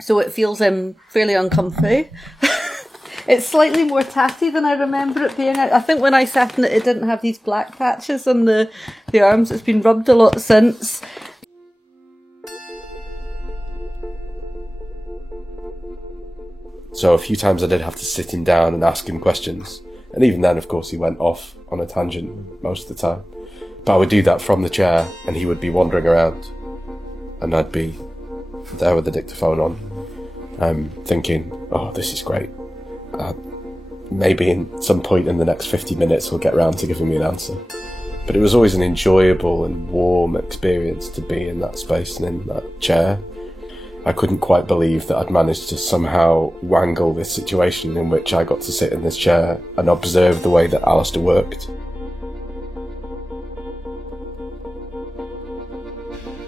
so it feels fairly uncomfy. It's slightly more tatty than I remember it being. I think when I sat in it, it didn't have these black patches on the arms. It's been rubbed a lot since. So a few times I did have to sit him down and ask him questions. And even then, of course, he went off on a tangent most of the time. But I would do that from the chair, and he would be wandering around. And I'd be there with the dictaphone on, thinking, oh, this is great. Maybe in some point in the next 50 minutes he'll get round to giving me an answer. But it was always an enjoyable and warm experience to be in that space and in that chair. I couldn't quite believe that I'd managed to somehow wangle this situation in which I got to sit in this chair and observe the way that Alistair worked.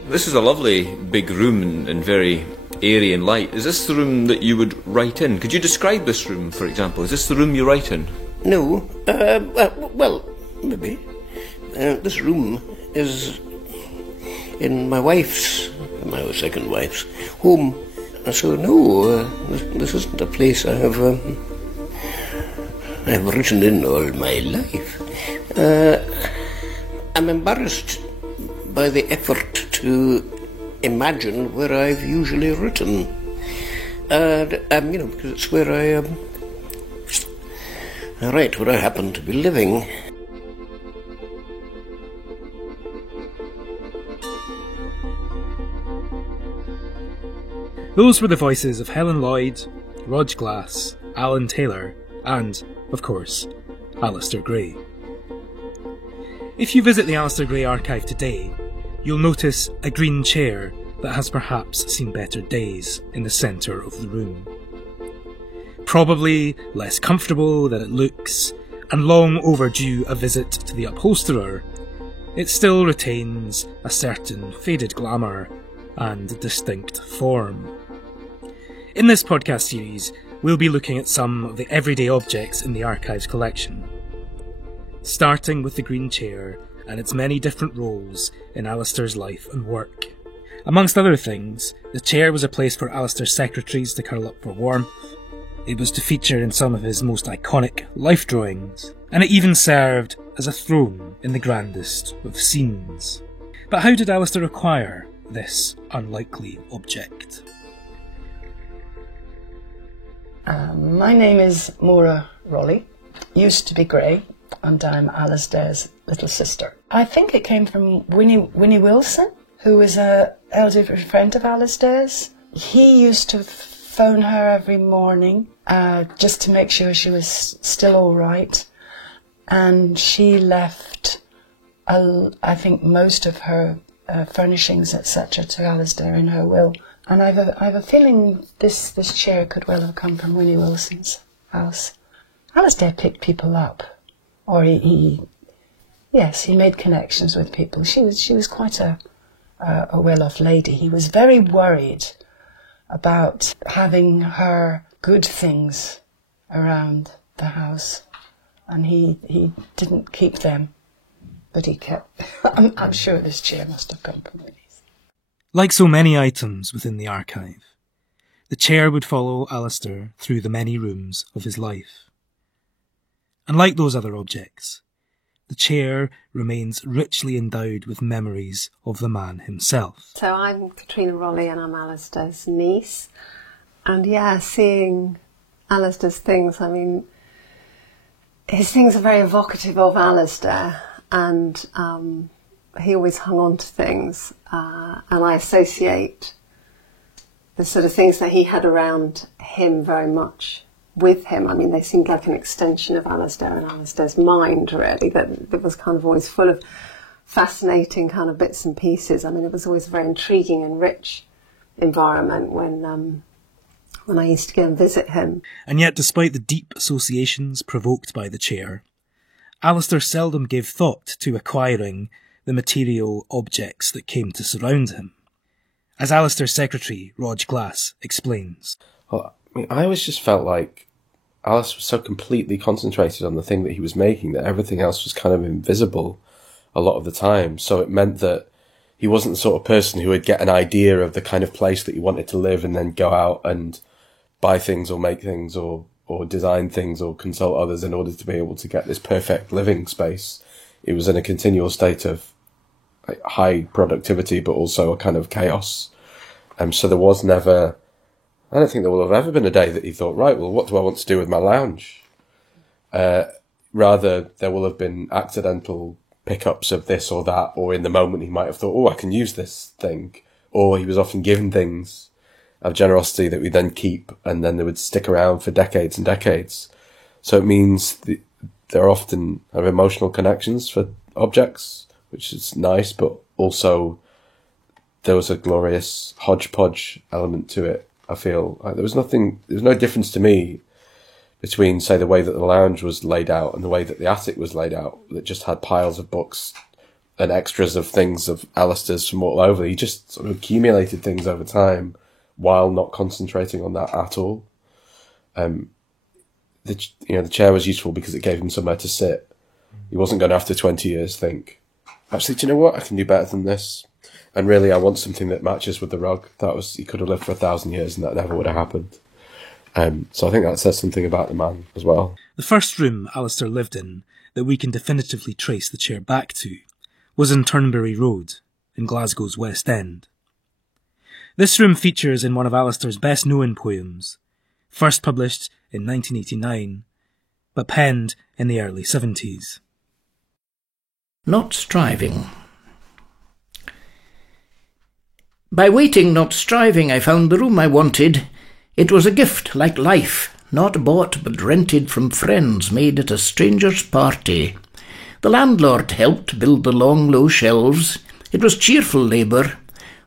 This is a lovely big room and very airy and light. Is this the room that you would write in? Could you describe this room, for example? Is this the room you write in? No. Well, maybe. This room is in my second wife's home. So no, this isn't a place I have written in all my life. I'm embarrassed by the effort to imagine where I've usually written. Because it's where I write where I happen to be living. Those were the voices of Helen Lloyd, Rog Glass, Alan Taylor, and, of course, Alistair Gray. If you visit the Alistair Gray archive today, you'll notice a green chair that has perhaps seen better days in the centre of the room. Probably less comfortable than it looks, and long overdue a visit to the upholsterer, it still retains a certain faded glamour and distinct form. In this podcast series, we'll be looking at some of the everyday objects in the archive's collection, starting with the green chair and its many different roles in Alistair's life and work. Amongst other things, the chair was a place for Alistair's secretaries to curl up for warmth, it was to feature in some of his most iconic life drawings, and it even served as a throne in the grandest of scenes. But how did Alistair acquire this unlikely object? My name is Maura Rowley, used to be Gray, and I'm Alistair's little sister. I think it came from Winnie Wilson, who was an elderly friend of Alistair's. He used to phone her every morning just to make sure she was still all right. And she left, I think, most of her furnishings, etc., to Alistair in her will. And I have a feeling this chair could well have come from Winnie Wilson's house. Alistair picked people up, or he made connections with people. She was quite a well-off lady. He was very worried about having her good things around the house, and he didn't keep them, but he kept. I'm sure this chair must have come from Winnie's. Like so many items within the archive, the chair would follow Alistair through the many rooms of his life. And like those other objects, the chair remains richly endowed with memories of the man himself. So I'm Katrina Rowley and I'm Alistair's niece. And seeing Alistair's things, I mean, his things are very evocative of Alistair, and he always hung on to things, and I associate the sort of things that he had around him very much with him. I mean, they seemed like an extension of Alistair and Alistair's mind, really, that was kind of always full of fascinating kind of bits and pieces. I mean, it was always a very intriguing and rich environment when I used to go and visit him. And yet, despite the deep associations provoked by the chair, Alistair seldom gave thought to acquiring the material objects that came to surround him. As Alistair's secretary, Rog Glass, explains. Well, I always just felt like Alistair was so completely concentrated on the thing that he was making that everything else was kind of invisible a lot of the time. So it meant that he wasn't the sort of person who would get an idea of the kind of place that he wanted to live and then go out and buy things or make things or design things or consult others in order to be able to get this perfect living space. It was in a continual state of high productivity, but also a kind of chaos. So there was never, I don't think there will have ever been a day that he thought, right, well, what do I want to do with my lounge? Rather, there will have been accidental pickups of this or that, or in the moment he might have thought, oh, I can use this thing. Or he was often given things of generosity that we then keep, and then they would stick around for decades and decades. So it means there are often emotional connections for objects, which is nice, but also there was a glorious hodgepodge element to it. I feel like there was no difference to me between, say, the way that the lounge was laid out and the way that the attic was laid out, that just had piles of books and extras of things of Alistair's from all over. He just sort of accumulated things over time while not concentrating on that at all. The chair was useful because it gave him somewhere to sit. He wasn't going to, after 20 years, think, actually, do you know what? I can do better than this. And really, I want something that matches with the rug. He could have lived for 1,000 years and that never would have happened. So I think that says something about the man as well. The first room Alistair lived in that we can definitively trace the chair back to was in Turnberry Road, in Glasgow's West End. This room features in one of Alistair's best-known poems, first published in 1989, but penned in the early 70s. Not striving. By waiting, not striving, I found the room I wanted. It was a gift like life, not bought but rented from friends made at a stranger's party. The landlord helped build the long, low shelves. It was cheerful labour.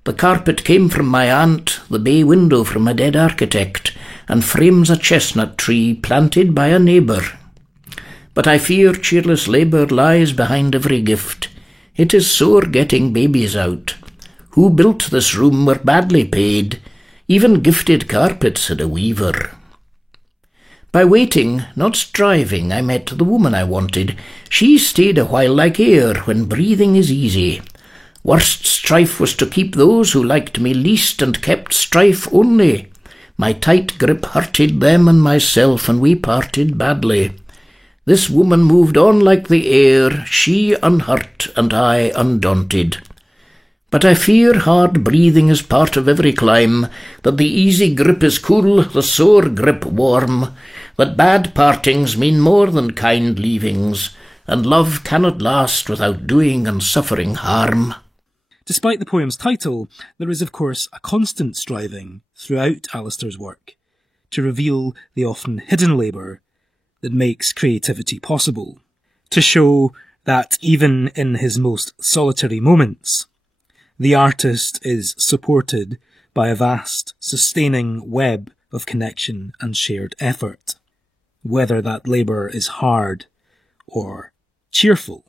The carpet came from my aunt, the bay window from a dead architect, and frames a chestnut tree planted by a neighbour. But I fear cheerless labour lies behind every gift. It is sore getting babies out. Who built this room were badly paid. Even gifted carpets had a weaver. By waiting, not striving, I met the woman I wanted. She stayed a while like air when breathing is easy. Worst strife was to keep those who liked me least and kept strife only. My tight grip hurted them and myself, and we parted badly. This woman moved on like the air, she unhurt and I undaunted. But I fear hard breathing is part of every climb, that the easy grip is cool, the sore grip warm, that bad partings mean more than kind leavings, and love cannot last without doing and suffering harm. Despite the poem's title, there is of course a constant striving throughout Alistair's work to reveal the often hidden labour that makes creativity possible, to show that even in his most solitary moments, the artist is supported by a vast, sustaining web of connection and shared effort, whether that labour is hard or cheerful.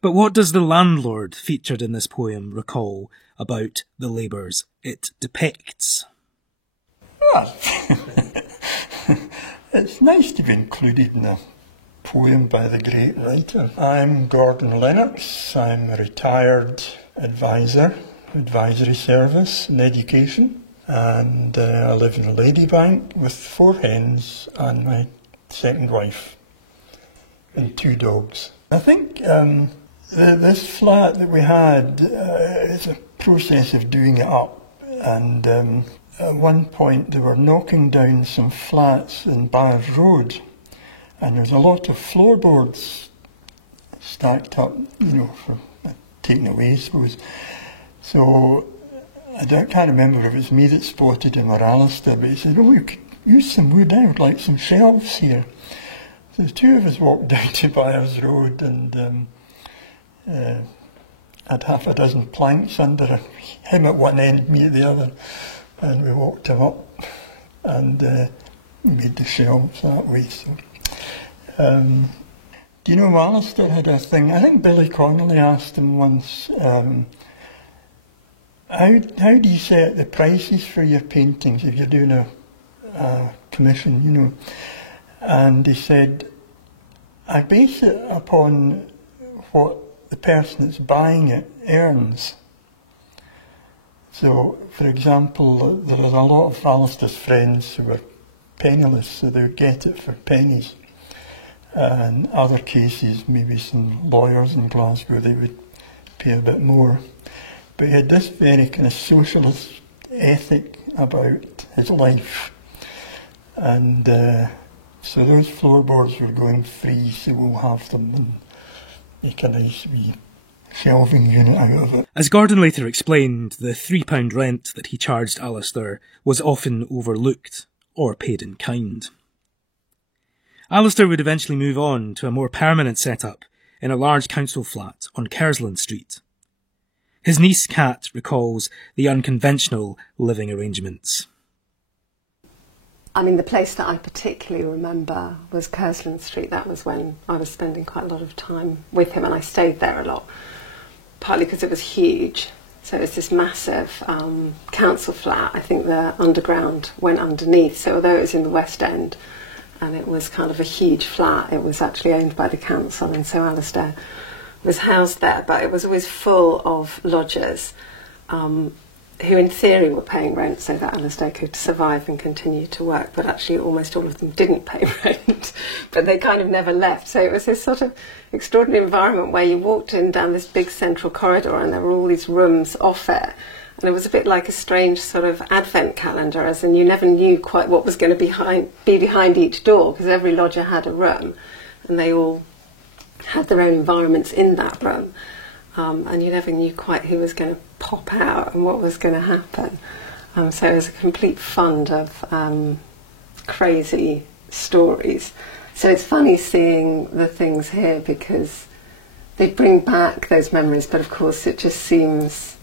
But what does the landlord featured in this poem recall about the labours it depicts? Well, it's nice to be included in a poem by the great writer. I'm Gordon Lennox. I'm a retired advisory service in education, and I live in Ladybank with 4 hens and my second wife and 2 dogs. I think this flat that we had is a process of doing it up, and at one point they were knocking down some flats in Byres Road, and there's a lot of floorboards stacked up, for taken away, I suppose. So I can't remember if it's me that spotted him or Alistair, but he said, "Oh, you could use some wood. I would like some shelves here." So the 2 of us walked down to Byres Road, and had half a dozen planks under him at one end, me at the other, and we walked him up and made the shelves that way. So, do you know Alistair had a thing? I think Billy Connolly asked him once, how do you set the prices for your paintings if you're doing a commission, And he said, I base it upon what the person that's buying it earns. So, for example, there was a lot of Alistair's friends who were penniless, so they would get it for pennies. And other cases, maybe some lawyers in Glasgow, they would pay a bit more. But he had this very kind of socialist ethic about his life. And so those floorboards were going free, so we'll have them and make a nice wee shelving unit out of it. As Gordon later explained, the £3 rent that he charged Alistair was often overlooked or paid in kind. Alistair would eventually move on to a more permanent setup in a large council flat on Kersland Street. His niece Kat recalls the unconventional living arrangements. I mean, the place that I particularly remember was Kersland Street. That was when I was spending quite a lot of time with him, and I stayed there a lot, partly because it was huge. So it was this massive council flat. I think the underground went underneath. So although it was in the West End and it was kind of a huge flat, it was actually owned by the council, and so Alistair was housed there. But it was always full of lodgers who in theory were paying rent so that Alistair could survive and continue to work, but actually almost all of them didn't pay rent, but they kind of never left. So it was this sort of extraordinary environment where you walked in down this big central corridor and there were all these rooms off it, and it was a bit like a strange sort of advent calendar, as in you never knew quite what was going to be behind each door, because every lodger had a room and they all had their own environments in that room. And you never knew quite who was going to pop out and what was going to happen. So it was a complete fund of crazy stories. So it's funny seeing the things here because they bring back those memories, but of course it just seems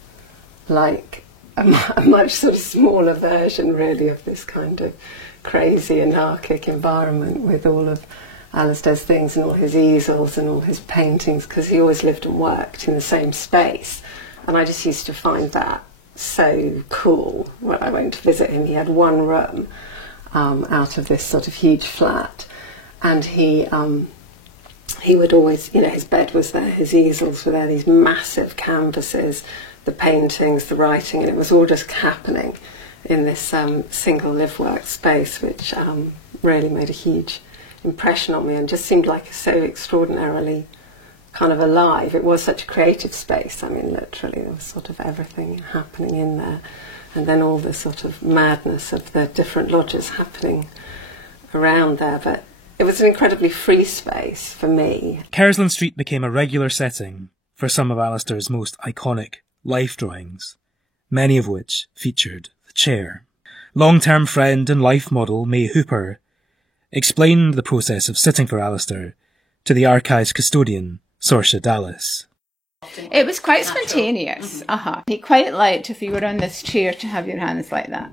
like a much sort of smaller version really of this kind of crazy anarchic environment with all of Alistair's things and all his easels and all his paintings, because he always lived and worked in the same space, and I just used to find that so cool when I went to visit him. He had one room out of this sort of huge flat, and he would always, you know, his bed was there, his easels were there, these massive canvases, the paintings, the writing, and it was all just happening in this single live-work space, which really made a huge impression on me and just seemed like so extraordinarily kind of alive. It was such a creative space. I mean, literally there was sort of everything happening in there, and then all the sort of madness of the different lodges happening around there. But it was an incredibly free space for me. Kersland Street became a regular setting for some of Alistair's most iconic life drawings, many of which featured the chair. Long-term friend and life model May Hooper explained the process of sitting for Alistair to the archive's custodian, Saoirse Dallas. It was quite spontaneous. He quite liked, if you were on this chair, to have your hands like that.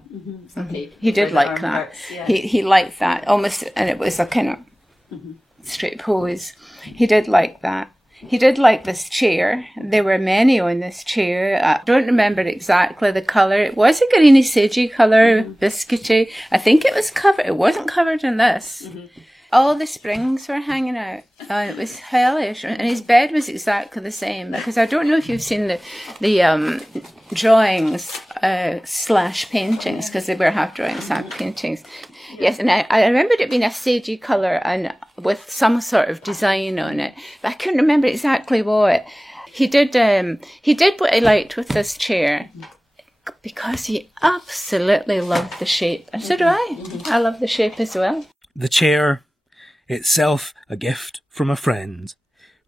He did like that. He liked that almost, and it was a kind of straight pose. He did like that. He did like this chair. There were many on this chair. I don't remember exactly the colour. It was a greeny sagey colour, biscuity. I think it was covered. It wasn't covered in this. All the springs were hanging out. It was hellish. And his bed was exactly the same, because I don't know if you've seen the drawings / paintings, because they were half drawings, half paintings. Yes, and I remembered it being a sagey colour and with some sort of design on it, but I couldn't remember exactly what. He did what I liked with this chair, because he absolutely loved the shape, and so do I. I love the shape as well. The chair, itself a gift from a friend,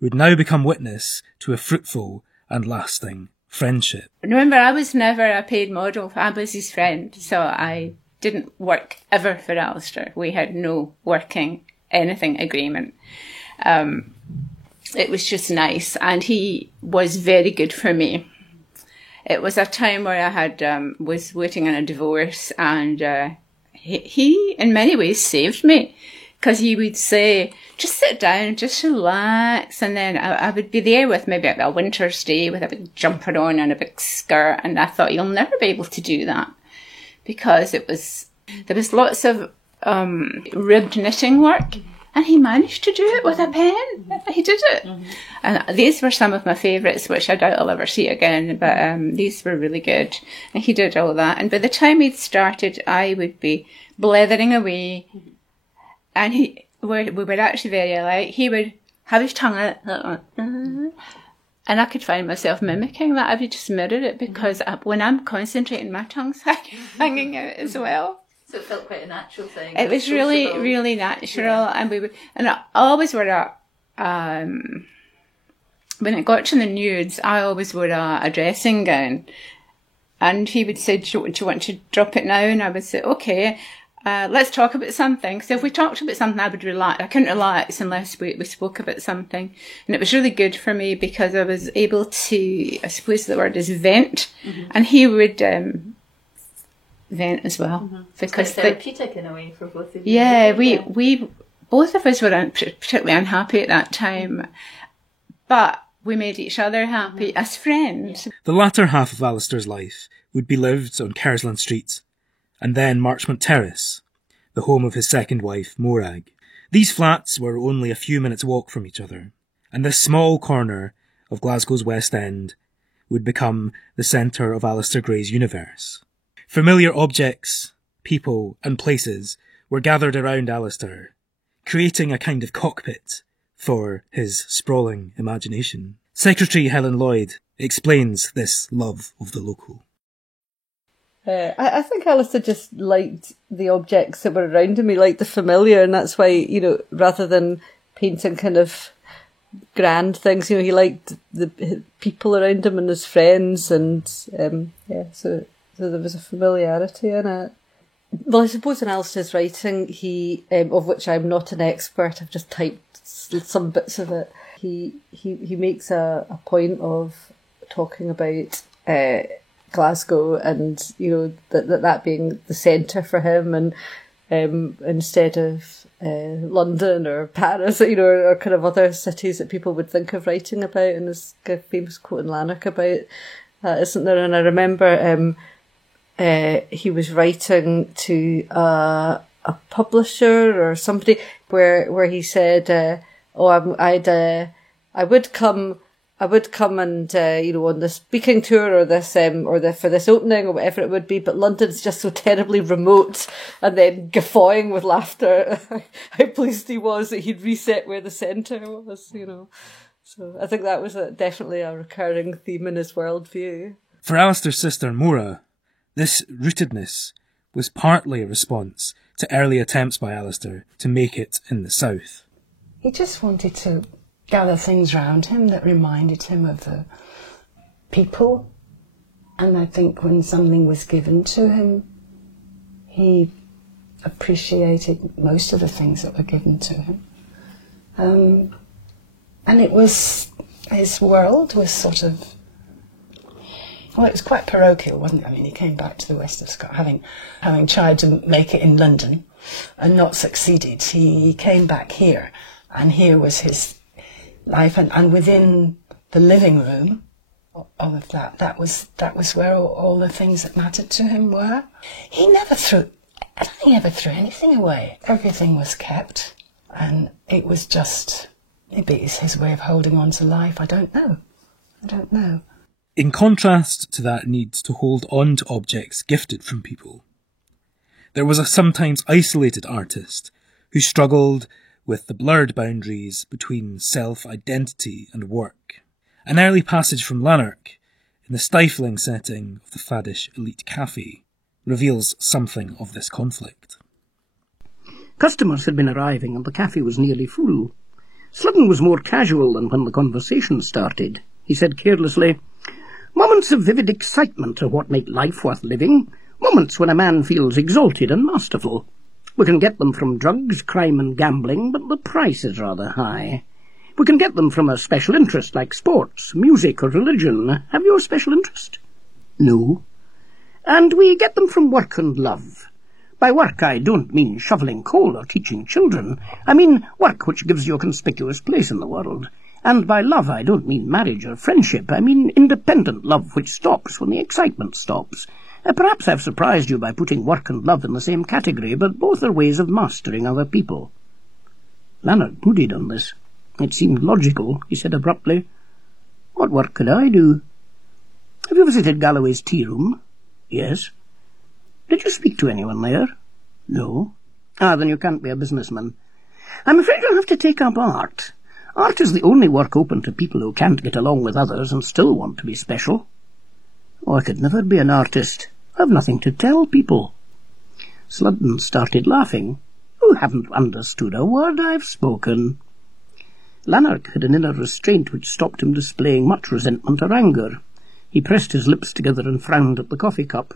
would now become witness to a fruitful and lasting friendship. Remember, I was never a paid model. I was his friend, so I didn't work ever for Alistair. We had no working anything agreement. It was just nice, and he was very good for me. It was a time where I had was waiting on a divorce, and he in many ways saved me, because he would say, just sit down, just relax, and then I would be there with maybe a winter's day with a big jumper on and a big skirt, and I thought, you'll never be able to do that, because there was lots of ribbed knitting work, And he managed to do it with a pen. He did it. And these were some of my favourites, which I doubt I'll ever see again, but these were really good. And he did all that. And by the time he'd started, I would be blethering away. And we were actually very alike. He would have his tongue out, and I could find myself mimicking that. I would just mirror it, because when I'm concentrating, my tongue's hanging out as well. So it felt quite a natural thing. It was really, really natural, and I always wore when it got to the nudes, I always wore a dressing gown, and he would say, "Do you want to drop it now?" And I would say, "Okay, let's talk about something." So if we talked about something, I would relax. I couldn't relax unless we spoke about something, and it was really good for me because I was able to, I suppose the word is vent, and he would. Vent as well, because it's therapeutic in a way for both of you. Yeah, we both of us were particularly unhappy at that time, but we made each other happy as friends. The latter half of Alistair's life would be lived on Kersland Street, and then Marchmont Terrace, the home of his second wife, Morag. These flats were only a few minutes' walk from each other, and this small corner of Glasgow's West End would become the centre of Alistair Gray's universe. Familiar objects, people and places were gathered around Alistair, creating a kind of cockpit for his sprawling imagination. Secretary Helen Lloyd explains this love of the local. I think Alistair just liked the objects that were around him. He liked the familiar, and that's why, rather than painting kind of grand things, he liked the people around him and his friends, and so there was a familiarity in it. Well, I suppose in Alistair's writing, he, of which I'm not an expert, I've just typed some bits of it. He makes a point of talking about Glasgow, and that being the centre for him, and instead of London or Paris, or kind of other cities that people would think of writing about. And there's a famous quote in Lanark about that, isn't there? And I remember he was writing to a publisher or somebody where he said, I would come and on the speaking tour or this for this opening or whatever it would be, but London's just so terribly remote, and then guffawing with laughter how pleased he was that he'd reset where the centre was. So I think that was definitely a recurring theme in his worldview. For Alistair's sister Mora, this rootedness was partly a response to early attempts by Alistair to make it in the south. He just wanted to gather things round him that reminded him of the people, and I think when something was given to him, he appreciated most of the things that were given to him. And it was, his world was sort of, well, it was quite parochial, wasn't it? I mean, he came back to the west of Scotland, having tried to make it in London and not succeeded. He came back here, and here was his life, and within the living room of the flat, that was where all the things that mattered to him were. I don't think he ever threw anything away. Everything was kept, and it was just, maybe it's his way of holding on to life. I don't know. In contrast to that need to hold on to objects gifted from people, there was a sometimes isolated artist who struggled with the blurred boundaries between self-identity and work. An early passage from Lanark, in the stifling setting of the faddish elite cafe, reveals something of this conflict. Customers had been arriving and the cafe was nearly full. Sludden was more casual than when the conversation started. He said carelessly, "Moments of vivid excitement are what make life worth living, moments when a man feels exalted and masterful. We can get them from drugs, crime and gambling, but the price is rather high. We can get them from a special interest like sports, music or religion. Have you a special interest?" "No." "And we get them from work and love. By work I don't mean shoveling coal or teaching children. I mean work which gives you a conspicuous place in the world. And by love I don't mean marriage or friendship. I mean independent love which stops when the excitement stops. Perhaps I've surprised you by putting work and love in the same category, but both are ways of mastering other people." Lanark brooded on this. It seemed logical, he said abruptly. What work could I do? Have you visited Galloway's tea room? Yes. Did you speak to anyone there? No. Ah, then you can't be a businessman. I'm afraid you'll have to take up art. Art is the only work open to people who can't get along with others and still want to be special. Oh, I could never be an artist. I've nothing to tell people. Sludden started laughing. You haven't understood a word I've spoken. Lanark had an inner restraint which stopped him displaying much resentment or anger. He pressed his lips together and frowned at the coffee cup.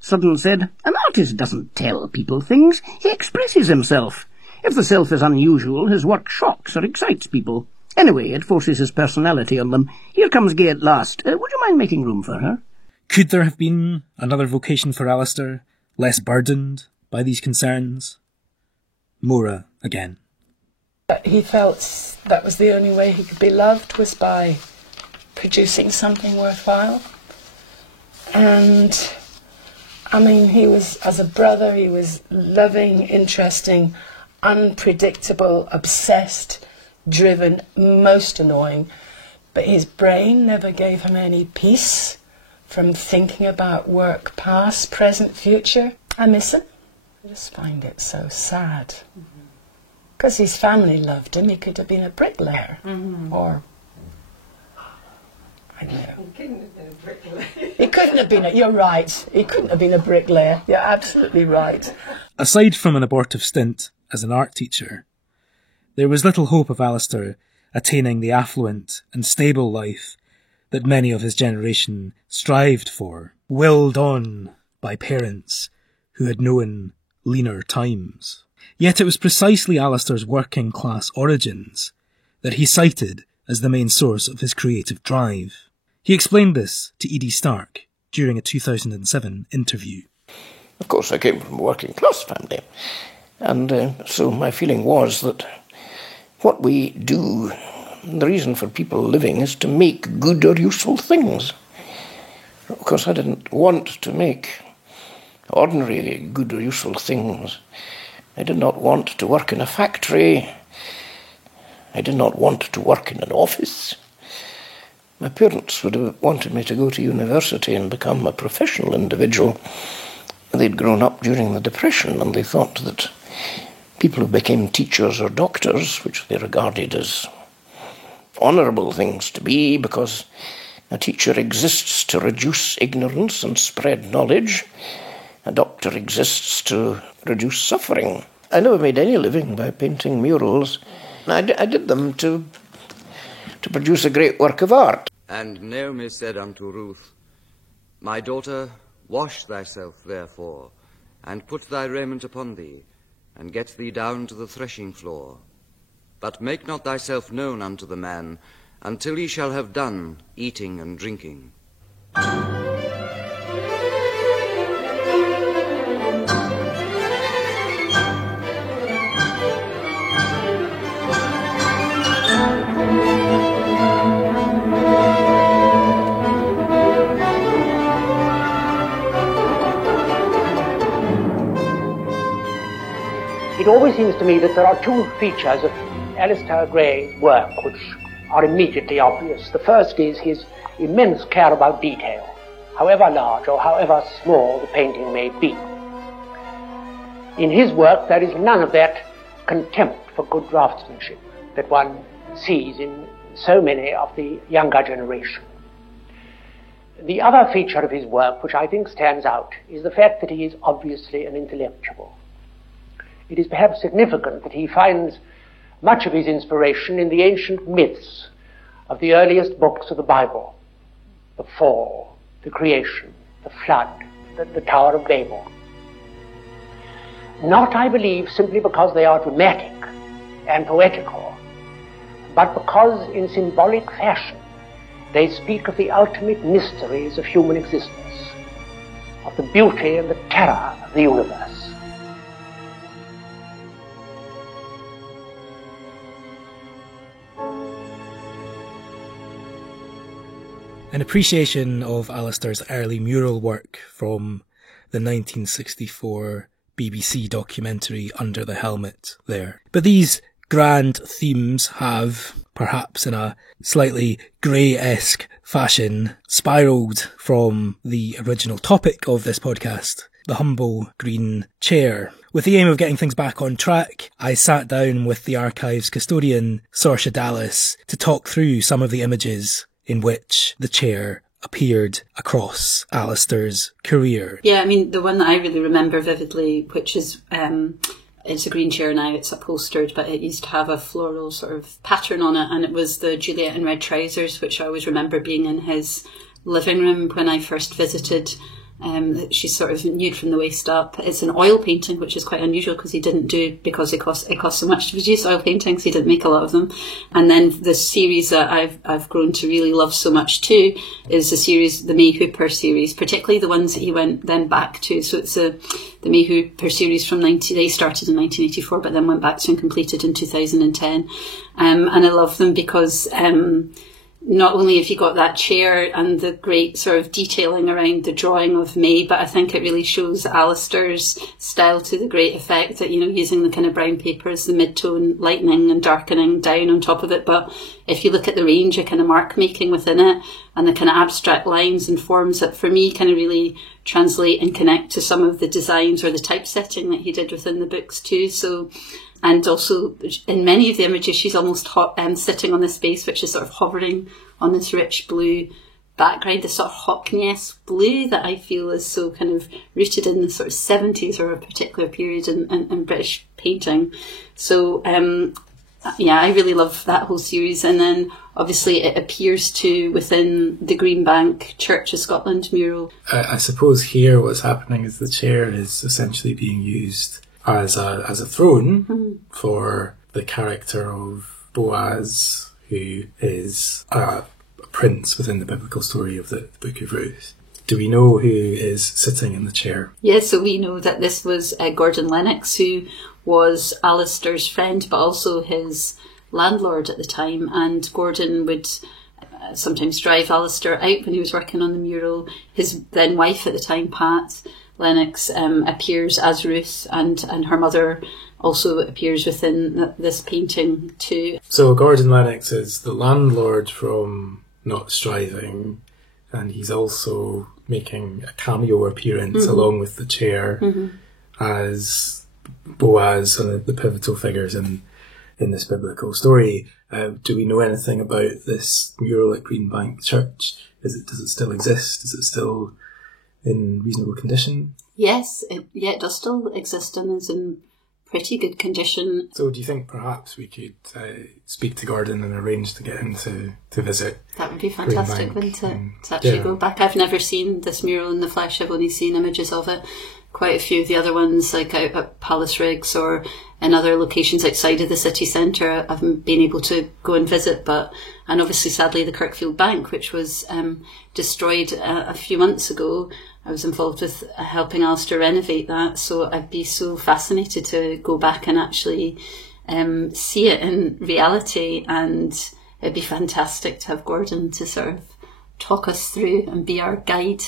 Sludden said, An artist doesn't tell people things, he expresses himself. If the self is unusual, his work shocks or excites people. Anyway, it forces his personality on them. Here comes Gay at last. Would you mind making room for her? Could there have been another vocation for Alistair, less burdened by these concerns? Mora again. He felt that was the only way he could be loved, was by producing something worthwhile. And, I mean, he was, as a brother, he was loving, interesting, unpredictable, obsessed, driven, most annoying. But his brain never gave him any peace from thinking about work, past, present, future. I miss him. I just find it so sad. Because his family loved him, he could have been a bricklayer. Or, I don't know. He couldn't have been a bricklayer. He couldn't have been you're right. He couldn't have been a bricklayer. You're absolutely right. Aside from an abortive stint as an art teacher, there was little hope of Alistair attaining the affluent and stable life that many of his generation strived for, willed on by parents who had known leaner times. Yet it was precisely Alistair's working-class origins that he cited as the main source of his creative drive. He explained this to Edie Stark during a 2007 interview. Of course, I came from a working-class family, and so my feeling was that what we do, the reason for people living, is to make good or useful things. Of course, I didn't want to make ordinary good or useful things. I did not want to work in a factory. I did not want to work in an office. My parents would have wanted me to go to university and become a professional individual. They'd grown up during the Depression, and they thought that people who became teachers or doctors, which they regarded as honourable things to be, because a teacher exists to reduce ignorance and spread knowledge, a doctor exists to reduce suffering. I never made any living by painting murals. I did them to produce a great work of art. And Naomi said unto Ruth, My daughter, wash thyself therefore, and put thy raiment upon thee, and get thee down to the threshing floor. But make not thyself known unto the man, until he shall have done eating and drinking. It always seems to me that there are two features of Alistair Gray's work which are immediately obvious. The first is his immense care about detail, however large or however small the painting may be. In his work there is none of that contempt for good draftsmanship that one sees in so many of the younger generation. The other feature of his work, which I think stands out, is the fact that he is obviously an intellectual. It is perhaps significant that he finds much of his inspiration in the ancient myths of the earliest books of the Bible: the fall, the creation, the flood, the Tower of Babel. Not, I believe, simply because they are dramatic and poetical, but because in symbolic fashion they speak of the ultimate mysteries of human existence, of the beauty and the terror of the universe. An appreciation of Alistair's early mural work from the 1964 BBC documentary Under the Helmet there. But these grand themes have, perhaps in a slightly Grey-esque fashion, spiralled from the original topic of this podcast, the humble green chair. With the aim of getting things back on track, I sat down with the archive's custodian, Saoirse Dallas, to talk through some of the images in which the chair appeared across Alistair's career. Yeah, I mean, the one that I really remember vividly, which is, it's a green chair now, it's upholstered, but it used to have a floral sort of pattern on it, and it was the Juliet in red trousers, which I always remember being in his living room when I first visited. She's sort of nude from the waist up. It's an oil painting, which is quite unusual because he didn't do, because it cost so much to produce oil paintings, he didn't make a lot of them. And then the series that I've grown to really love so much too is the series, the May Hooper series, particularly the ones that he went then back to. So it's the May Hooper series from they started in 1984, but then went back to and completed in 2010. And I love them because not only have you got that chair and the great sort of detailing around the drawing of May, but I think it really shows Alistair's style to the great effect that, using the kind of brown paper as the mid-tone, lightening and darkening down on top of it. But if you look at the range of kind of mark making within it and the kind of abstract lines and forms that for me kind of really translate and connect to some of the designs or the typesetting that he did within the books too. So, and also in many of the images, she's almost sitting on this space, which is sort of hovering on this rich blue background, this sort of Hockney-esque blue that I feel is so kind of rooted in the sort of 70s or a particular period in British painting. So, I really love that whole series. And then obviously it appears too within the Greenbank Church of Scotland mural. I suppose here what's happening is the chair is essentially being used as a throne for the character of Boaz, who is a prince within the biblical story of the Book of Ruth. Do we know who is sitting in the chair? Yes, so we know that this was Gordon Lennox, who was Alistair's friend, but also his landlord at the time. And Gordon would sometimes drive Alistair out when he was working on the mural. His then wife at the time, Pat Lennox, appears as Ruth, and her mother also appears within this painting too. So Gordon Lennox is the landlord from Not Striving, and he's also making a cameo appearance along with the chair as Boaz and the pivotal figures in this biblical story. Do we know anything about this mural at Greenbank Church? Does it still exist? Is it still in reasonable condition? Yes, it does still exist and is in pretty good condition. So do you think perhaps we could speak to Gordon and arrange to get him to visit? That would be fantastic, wouldn't it? To actually go back. I've never seen this mural in the flesh, I've only seen images of it. Quite a few of the other ones, like out at Palace Riggs or in other locations outside of the city centre, I haven't been able to go and visit. And obviously, sadly, the Kirkfield Bank, which was destroyed a few months ago, I was involved with helping Alistair renovate that. So I'd be so fascinated to go back and actually see it in reality. And it'd be fantastic to have Gordon to sort of talk us through and be our guide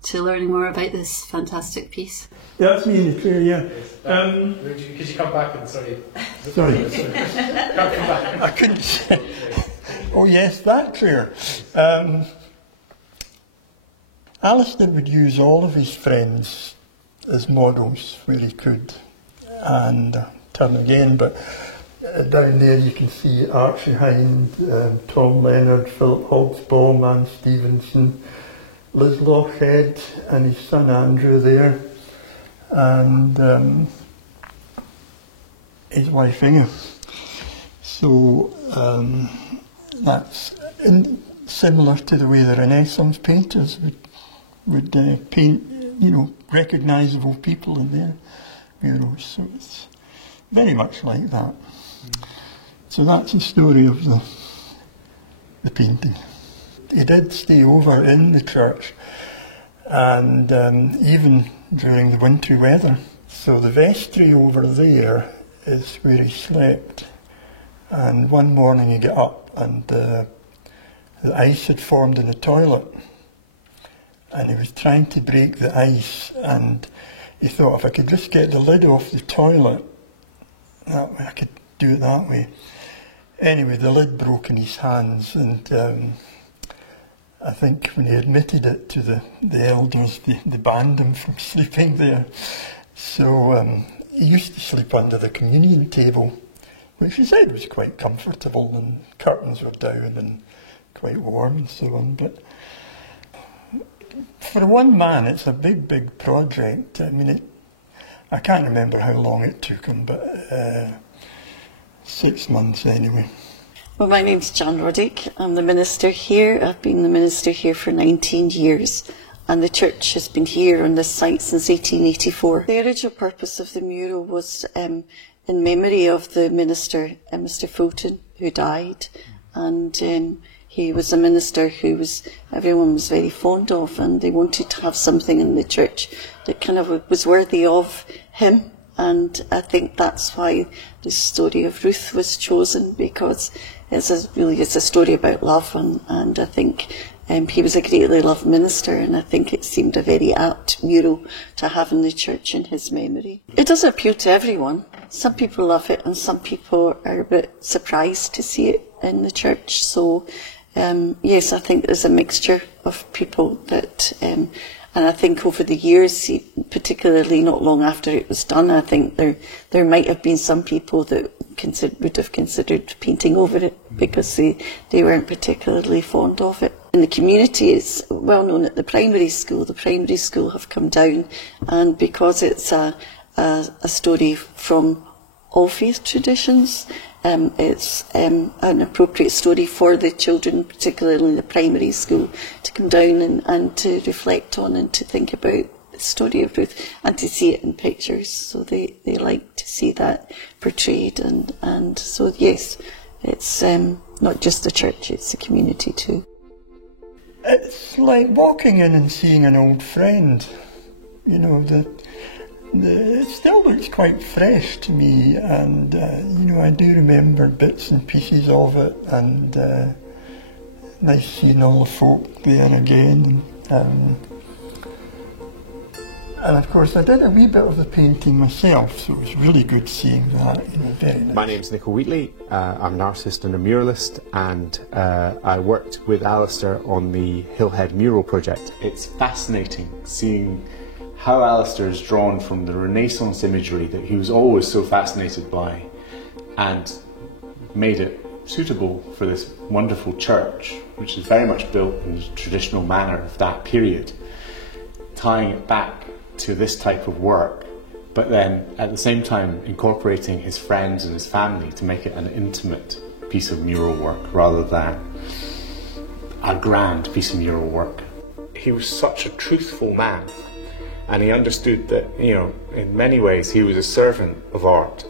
to learning more about this fantastic piece. Yeah, that's me in the chair, yeah. Could you come back and sorry. Sorry. I couldn't say. Oh yes, that chair. Alistair would use all of his friends as models where he could, and turn again, but down there you can see Archie Hind, Tom Leonard, Philip Hobsbawm, Anne Stevenson, Liz Lochhead and his son Andrew there, and his wife Inge. So that's similar to the way the Renaissance painters would paint, recognisable people in their murals. So it's very much like that. So that's the story of the painting. He did stay over in the church, and even during the wintry weather. So the vestry over there is where he slept, and one morning he got up and the ice had formed in the toilet, and he was trying to break the ice, and he thought, if I could just get the lid off the toilet, that way I could do it that way. Anyway, the lid broke in his hands, and I think when he admitted it to the elders, they banned him from sleeping there. So he used to sleep under the communion table, which he said was quite comfortable, and curtains were down and quite warm and so on. But for one man, it's a big, big project. I mean, I can't remember how long it took him, but 6 months anyway. Well, my name's Jan Roddick. I'm the minister here. I've been the minister here for 19 years, and the church has been here on this site since 1884. The original purpose of the mural was in memory of the minister, Mr. Fulton, who died, and he was a minister who everyone was very fond of, and they wanted to have something in the church that kind of was worthy of him. And I think that's why the story of Ruth was chosen, because it's a story about love, and I think he was a greatly loved minister, and I think it seemed a very apt mural to have in the church in his memory. It doesn't appeal to everyone. Some people love it, and some people are a bit surprised to see it in the church. So yes, I think there's a mixture of people that, and I think over the years, particularly not long after it was done, I think there might have been some people that would have considered painting over it because they weren't particularly fond of it. In the community, it's well known at the primary school. The primary school have come down, and because it's a story from all faith traditions, it's an appropriate story for the children, particularly in the primary school, to come down and to reflect on and to think about the story of Ruth and to see it in pictures. So they like to see that portrayed, and so yes, it's not just the church, it's the community too. It's like walking in and seeing an old friend. You know, it still looks quite fresh to me, and you know, I do remember bits and pieces of it, and nice seeing all the folk there again. And of course, I did a wee bit of the painting myself, so it was really good seeing that. You know, very nice. My name's Nicola Wheatley. I'm an artist and a muralist, and I worked with Alistair on the Hillhead mural project. It's fascinating seeing how Alistair is drawn from the Renaissance imagery that he was always so fascinated by, and made it suitable for this wonderful church, which is very much built in the traditional manner of that period, tying it back to this type of work, but then at the same time incorporating his friends and his family to make it an intimate piece of mural work rather than a grand piece of mural work. He was such a truthful man, and he understood that, you know, in many ways he was a servant of art,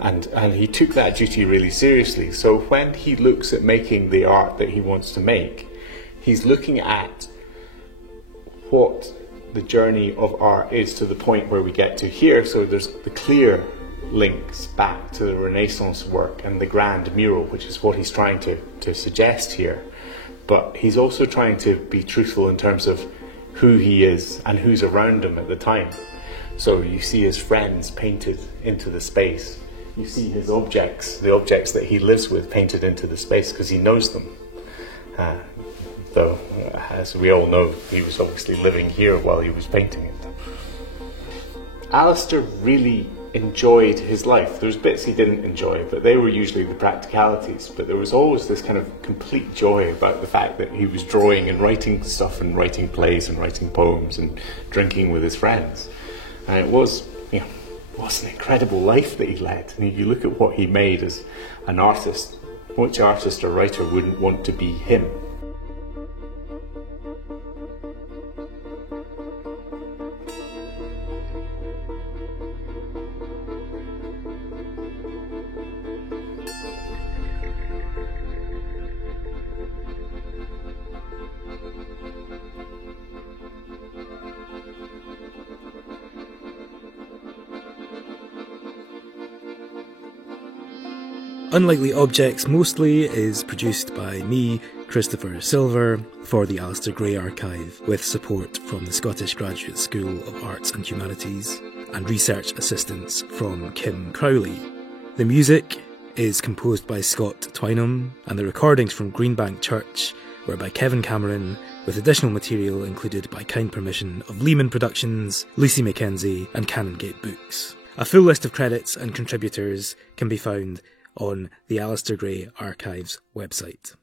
and he took that duty really seriously. So when he looks at making the art that he wants to make, he's looking at what the journey of art is to the point where we get to here. So there's the clear links back to the Renaissance work and the grand mural, which is what he's trying to suggest here. But he's also trying to be truthful in terms of who he is and who's around him at the time. So you see his friends painted into the space. You see his objects, the objects that he lives with, painted into the space because he knows them. Though, as we all know, he was obviously living here while he was painting it. Alistair really enjoyed his life. There's bits he didn't enjoy, but they were usually the practicalities. But there was always this kind of complete joy about the fact that he was drawing and writing stuff and writing plays and writing poems and drinking with his friends. And it was, you know, was an incredible life that he led. And you look at what he made as an artist. Which artist or writer wouldn't want to be him? Unlikely Objects Mostly is produced by me, Christopher Silver, for the Alistair Gray Archive, with support from the Scottish Graduate School of Arts and Humanities and research assistance from Kim Crowley. The music is composed by Scott Twynham, and the recordings from Greenbank Church were by Kevin Cameron, with additional material included by kind permission of Lehman Productions, Lucy Mackenzie and Canongate Books. A full list of credits and contributors can be found on the Alistair Gray Archives website.